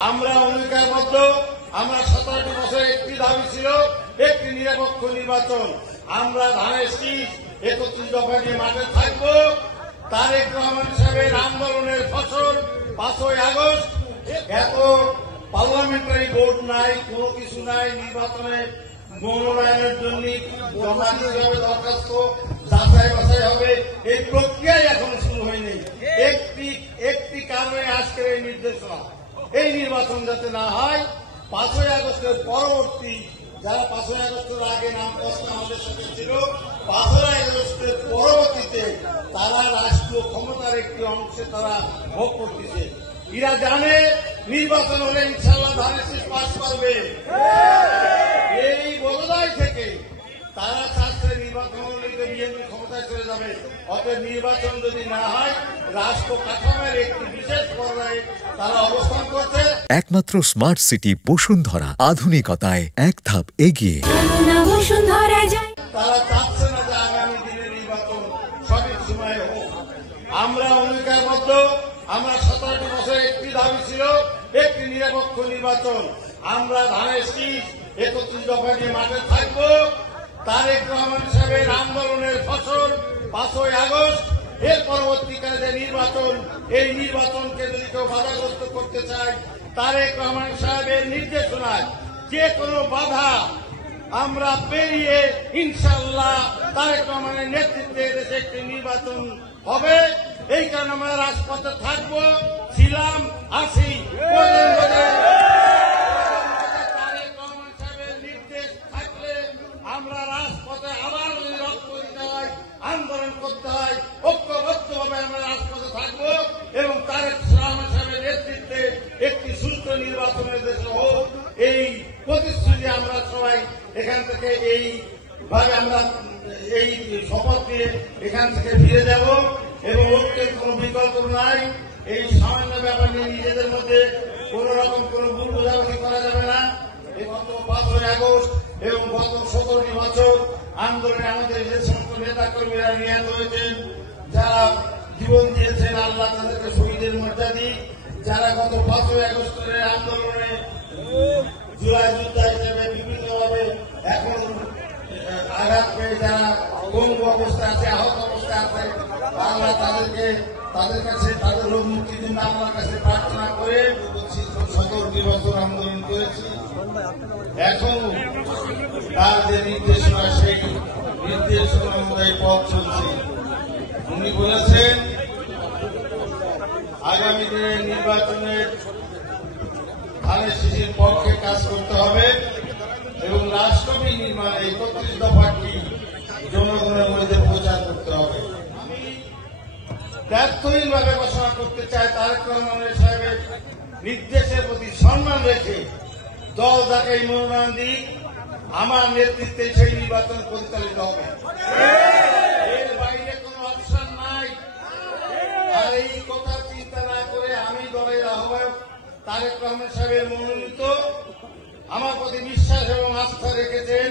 আমরা অঙ্গীকারবদ্ধ। আমরা 17টি বছর একটি দাবি ছিল, একটি নিরপেক্ষ নির্বাচন। আমরা ধানের শীষ 31 দফা নিয়ে মাঠে থাকবো। তারেক রহমান সাহেবের আন্দোলনের ফসল 5ই আগস্ট। এত পার্লামেন্টারি ভোট নাই, কোনো কিছু নাই, নির্বাচনে মনোনয়নের জন্য জমা দিতে হবে, দরখাস্ত যাচাই বাছাই হবে, এই প্রক্রিয়াই এখনো শুরু হয়নি। একটি কারণে আজকের এই নির্দেশনা, এই নির্বাচন যাতে না হয়। 5ই আগস্টের পরবর্তী যারা 5ই আগস্টের আগে নাম কষ্ট আমাদের সাথে ছিল, 5ই আগস্টের পরবর্তীতে তারা রাষ্ট্রীয় ক্ষমতার একটি অংশে তারা ভোগ করতেছে। এরা জানে নির্বাচন হলে ইনশাল্লাহ ধানের শীষ পাস করবে। এই বোধদায় থেকে তারা চাচ্ছে নির্বাচন হলে বিএনপি ক্ষমতায় চলে যাবে। অতএব নির্বাচন যদি না হয়, রাষ্ট্র কাঠামোর একটি বিশেষ পর্যায়ে তারা অবস্থান করছে। একমাত্র স্মার্ট সিটি বসুন্ধরা, আধুনিকতায় এক ধাপ এগিয়ে। তারা চাচ্ছে না যে আগামী দিনে নির্বাচন সঠিক সময়ে হোক। আমরা অঙ্গীকারবদ্ধ। আমরা 17টি বছর একটি দাবি ছিল, একটি নিরপেক্ষ নির্বাচন। আমরা ধানের শীষ 31 দফা নিয়ে মাঠে থাকবো। তারেক রহমান সাহেবের আন্দোলনের ফসল 5ই আগস্ট। এর পরবর্তীকালে যে নির্বাচন, এই নির্বাচনকে যদি কেউ বাধাগ্রস্ত করতে চায়, তারেক রহমান সাহেবের নির্দেশনায় যে কোনো বাধা আমরা পেরিয়ে ইনশাল্লাহ তারেক রহমানের নেতৃত্বে দেশে একটি নির্বাচন হবে। এই কারণে আমরা রাজপথে থাকবো, ছিলাম, আছি। তারেক রহমান সাহেবের নির্দেশ থাকলে আমরা রাজপথে আবার যদি রক্ত দিতে হয়, আন্দোলন করতে হয়, ঐক্যবদ্ধভাবে আমরা রাজপথে থাকবো এবং তারেক রহমান সাহেবের নেতৃত্বে একটি সুষ্ঠু নির্বাচনের দেশে হোক, এই প্রতিশ্রুতি আমরা সবাই এখান থেকে এইভাবে আমরা এই শপথ নিয়ে এখান থেকে ফিরে যাব এবং ঐক্যের কোন বিকল্প নাই। এই সামান্য ব্যাপার নিয়ে নিজেদের মধ্যে কোন রকম কোন ভুল বোঝাবুঝি করা যাবে না। গত 5ই আগস্ট এবং গত 17টি বছর আন্দোলনে আমাদের যে সমস্ত নেতা কর্মীরা নিহত হয়েছেন, যারা জীবন দিয়েছেন, আল্লাহ তাদেরকে শহীদের মর্যাদা দিক। যারা গত 5ই আগস্টের আন্দোলনে জুলাই যোদ্ধা হিসেবে বিভিন্নভাবে এখন আঘাত পেয়ে যারা পঙ্গু অবস্থায় আছে, আহত অবস্থায় আছে, আল্লাহ তাদের কাছে তাদের রোগ মুক্তির জন্য আল্লাহর কাছে প্রার্থনা করে 17টি বছর আন্দোলন করেছি। এখন তার যে নির্দেশনা, সেই নির্দেশনা অনুযায়ী পথ চলছে। উনি বলেছেন আগামী দিনের নির্বাচনের ধানের শীষের পক্ষে কাজ করতে হবে এবং রাষ্ট্রপতি নির্মাণে 31 দফাটি জনগণের মধ্যে প্রচার করতে হবে। আমি ব্যর্থহীনভাবে ঘোষণা করতে চাই, তারেক রহমান সাহেবের নির্দেশের প্রতি সম্মান রেখে দল যাকে মনোনয়ন দিক, আমার নেতৃত্বে সেই নির্বাচন পরিচালিত হবে। এর বাইরে কোনো অপশন নাই। আর এই কথা চিন্তা না করে আমি দলের আহ্বায়ক তারেক রহমান সাহেবের মনোনীত, আমার প্রতি বিশ্বাস এবং আস্থা রেখেছেন